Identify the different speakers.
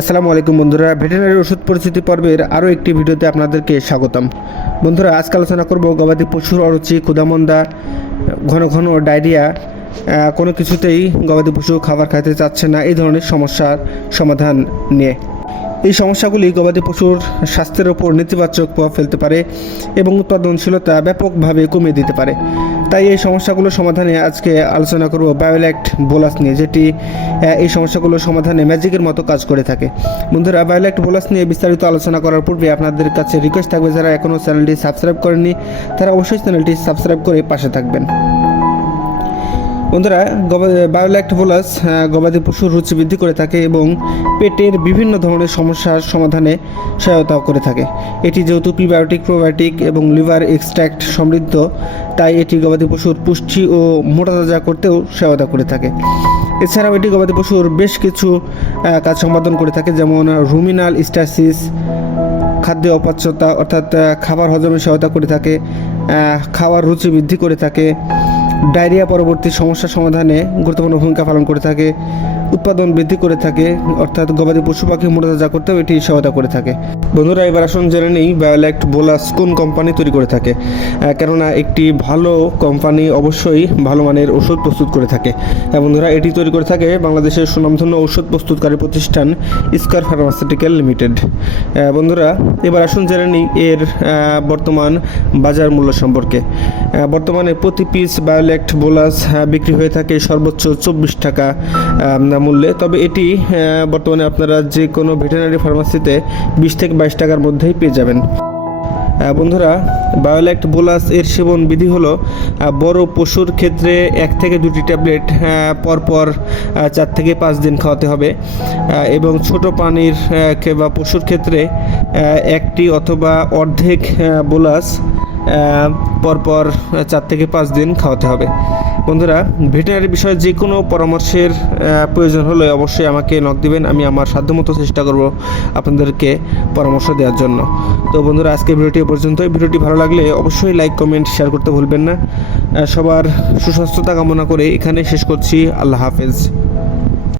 Speaker 1: আসসালামু আলাইকুম বন্ধুরা ভেটেরিনারি ওষুধ পরিস্থিতি পর্বের আরও একটি ভিডিওতে আপনাদেরকে স্বাগতম। বন্ধুরা, আজকে আলোচনা করব গবাদি পশুর অরুচি ক্ষুদামন্দা ঘন ঘন ডায়রিয়া কোনো কিছুতেই গবাদি পশু খাবার খাইতে চাচ্ছে না, এই ধরনের সমস্যার সমাধান নিয়ে। এই সমস্যাগুলি গবাদি পশুর স্বাস্থ্যের ওপর নেতিবাচক প্রভাব ফেলতে পারে এবং উৎপাদনশীলতা ব্যাপকভাবে কমিয়ে দিতে পারে। তাই এই সমস্যাগুলো সমাধানে আজকে আলোচনা করব বায়োল্যাক্ট বোলাস নিয়ে, যেটি এই সমস্যাগুলো সমাধানে ম্যাজিকের মতো কাজ করে থাকে। বন্ধুরা বায়োল্যাক্ট বোলাস নিয়ে বিস্তারিত আলোচনা করার পূর্বে আপনাদের কাছে রিকোয়েস্ট থাকবে, যারা এখনও চ্যানেলটি সাবস্ক্রাইব করেননি, তারা অবশ্যই চ্যানেলটি সাবস্ক্রাইব করে পাশে থাকবেন। বন্ধুরা বায়োল্যাক্ট বোলাস গবাদি পশুর রুচি বৃদ্ধি করে থাকে এবং পেটের বিভিন্ন ধরনের সমস্যার সমাধানে সহায়তা করে থাকে। এটি যেহেতু প্রিবায়োটিক, প্রোবায়োটিক এবং লিভার এক্সট্র্যাক্ট সমৃদ্ধ, তাই এটি গবাদি পশুর পুষ্টি ও মোটাতাজা করতেও সহায়তা করে থাকে। এছাড়াও এটি গবাদি পশুর বেশ কিছু কাজ সম্পাদন করে থাকে, যেমন রুমিনাল স্ট্যাসিস খাদ্য অপাচ্যতা, অর্থাৎ খাবার হজমে সহায়তা করে থাকে খাওয়ার রুচি বৃদ্ধি করে থাকে ডায়রিয়া পরবর্তী সমস্যা সমাধানে গুরুত্বপূর্ণ ভূমিকা পালন করে থাকে, উৎপাদন বৃদ্ধি করে থাকে, অর্থাৎ গবাদি পশু পাখি মোটাতাজা করতেও এটি সহায়তা করে থাকে। বন্ধুরা, এবার আসুন জেনে নেই বায়োল্যাক্ট বোলাস কোন কোম্পানি তৈরি করে থাকে। কেননা একটি ভালো কোম্পানি অবশ্যই ভালো মানের ওষুধ প্রস্তুত করে থাকে। বন্ধুরা, এটি তৈরি করে থাকে বাংলাদেশের সুনামধন্য ঔষধ প্রস্তুতকারী প্রতিষ্ঠান স্কয়ার ফার্মাসিউটিক্যাল লিমিটেড। বন্ধুরা, এবার আসুন জেনে নিই এর বর্তমান বাজার মূল্য সম্পর্কে। বর্তমানে প্রতি পিস বায়োল্যাক্ট বোলাস বিক্রি হয়ে থাকে সর্বোচ্চ চব্বিশ টাকা মূল্যে। তবে এটি বর্তমানে আপনারা যে কোনো ভেটেরিনারি ফার্মাসিতে বিশ থেকে বাইশ টাকার মধ্যেই পেয়ে যাবেন। বন্ধুরা বায়োল্যাক্ট বোলাস এর সেবন বিধি হলো বড় পশুর ক্ষেত্রে এক থেকে দুটি ট্যাবলেট পরপর চার থেকে পাঁচ দিন খাওয়াতে হবে এবং ছোট কে- বা পশুর ক্ষেত্রে একটি অথবা অর্ধেক বোলাস পরপর চার থেকে পাঁচ দিন খাওয়াতে হবে। বন্ধুরা, ভেটেরিনারি বিষয়ে যে কোনো পরামর্শের প্রয়োজন হলে অবশ্যই আমাকে নক দিবেন। আমি আমার সাধ্যমতো চেষ্টা করব আপনাদেরকে পরামর্শ দেওয়ার জন্য। তো বন্ধুরা আজকে ভিডিওটি পর্যন্ত ভিডিওটি ভালো লাগলে অবশ্যই লাইক কমেন্ট শেয়ার করতে ভুলবেন না। সবার সুস্বাস্থ্যতা কামনা করে এখানে শেষ করছি। আল্লাহ হাফেজ।